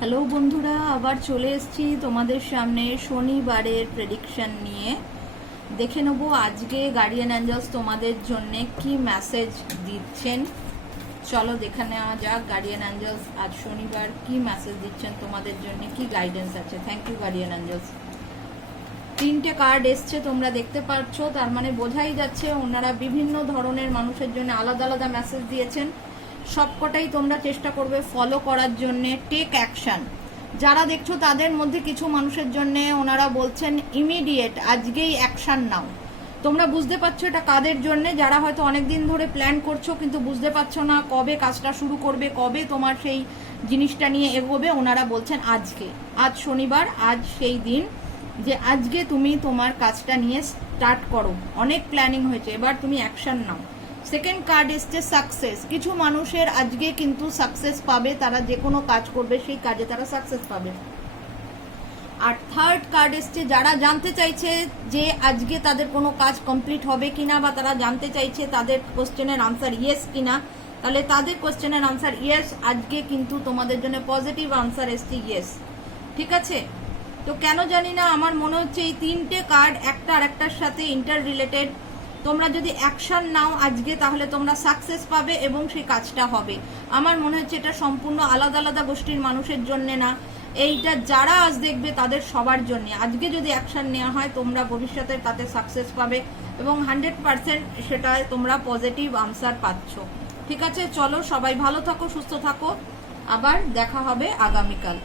Hello বন্ধুরা, আবার চলে এসেছি তোমাদের সামনে শনিবারের প্রেডিকশন নিয়ে। দেখে নেবো আজকে গার্ডিয়ান অ্যাঞ্জেলস তোমাদের জন্য কি মেসেজ দিচ্ছেন। চলো দেখে নেওয়া যাক গার্ডিয়ান অ্যাঞ্জেলস আজ শনিবার কি মেসেজ দিচ্ছেন তোমাদের জন্য, কি গাইডেন্স আছে। Thank you guardian angels. তিনটে কার্ড এসছে, তোমরা দেখতে পাচ্ছ, তার মানে বোঝাই যাচ্ছে ওনারা বিভিন্ন ধরনের মানুষের জন্য আলাদা আলাদা মেসেজ দিয়েছেন। সবকটাই তোমরা চেষ্টা করবে ফলো করার জন্য। টেক অ্যাকশন যারা দেখছো তাদের মধ্যে কিছু মানুষের জন্য ওনারা বলছেন ইমিডিয়েট আজকেই অ্যাকশন নাও। তোমরা বুঝতে পারছো এটা কাদের জন্য, যারা হয়তো অনেকদিন ধরে প্ল্যান করছো কিন্তু বুঝতে পারছো না কবে কাজটা শুরু করবে, কবে তোমার সেই জিনিসটা নিয়ে এগোবে। ওনারা বলছেন আজকে, আজ শনিবার, আজ সেই দিন যে আজকে তুমি তোমার কাজটা নিয়ে স্টার্ট করো। অনেক প্ল্যানিং হয়েছে, এবার তুমি অ্যাকশন নাও। সেকেন্ড কার্ড এসছে সাকসেস। কিছু মানুষের আজকে কিন্তু সাকসেস পাবে, তারা যে কোনো কাজ করবে সেই কাজে তারা সাকসেস পাবে। আর থার্ড কার্ড এসছে যারা জানতে চাইছে যে আজকে তাদের কোনো কাজ কমপ্লিট হবে কিনা, বা তারা জানতে চাইছে তাদের কোশ্চেনের আনসার ইয়েস কিনা, তাহলে তাদের কোশ্চেনের আনসার ইয়েস। আজকে কিন্তু তোমাদের জন্য পজিটিভ আনসার এসছে ইয়েস। ঠিক আছে, তো কেন জানি না আমার মনে হচ্ছে এই তিনটে কার্ড একটা আর একটার সাথে ইন্টার রিলেটেড। তোমরা যদি অ্যাকশন নাও আজকে তাহলে তোমরা সাকসেস পাবে এবং সেই কাজটা হবে। আমার মনে হচ্ছে এটা সম্পূর্ণ আলাদা আলাদা গোষ্ঠীর মানুষের জন্য না, এইটা যারা আজ দেখবে তাদের সবার জন্য। আজকে যদি অ্যাকশন নেওয়া হয় তোমরা ভবিষ্যতে তাতে সাকসেস পাবে এবং 100% সেটায় তোমরা পজিটিভ আনসার পাচ্ছ। ঠিক আছে, চলো সবাই ভালো থাকো, সুস্থ থাকো, আবার দেখা হবে আগামীকাল।